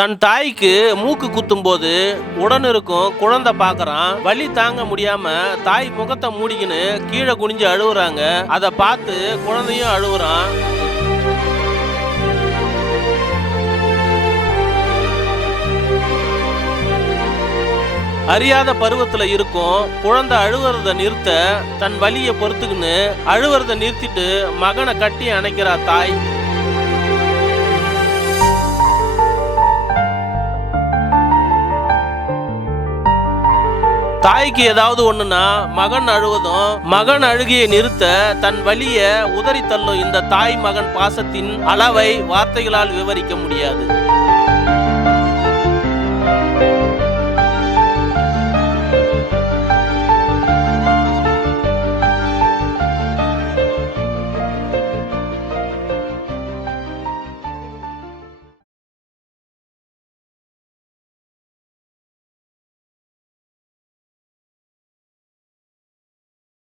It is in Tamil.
தன் தாய்க்கு மூக்கு குத்தும் போது உடன் இருக்கும் குழந்தை பாக்குறான். வலி தாங்க முடியாம தாய் முகத்தை மூடிக்கின்னு கீழே குனிஞ்சு அழுவுறாங்க. அதை பார்த்து குழந்தையும் அழுவுறான். அறியாத பருவத்துல இருக்கும் குழந்தை அழுவுறத நிறுத்த தன் வலியை பொறுத்துக்கின்னு அழுவுறத நிறுத்திட்டு மகனை கட்டி அணைக்கிறா தாய். தாய்க்கு ஏதாவது ஒண்ணுனா மகன் அழுவதும் மகன் அழுகிய நிறுத்த தன் வழிய உதறி தள்ளும் இந்த தாய் மகன் பாசத்தின் அளவை வார்த்தைகளால் விவரிக்க முடியாது.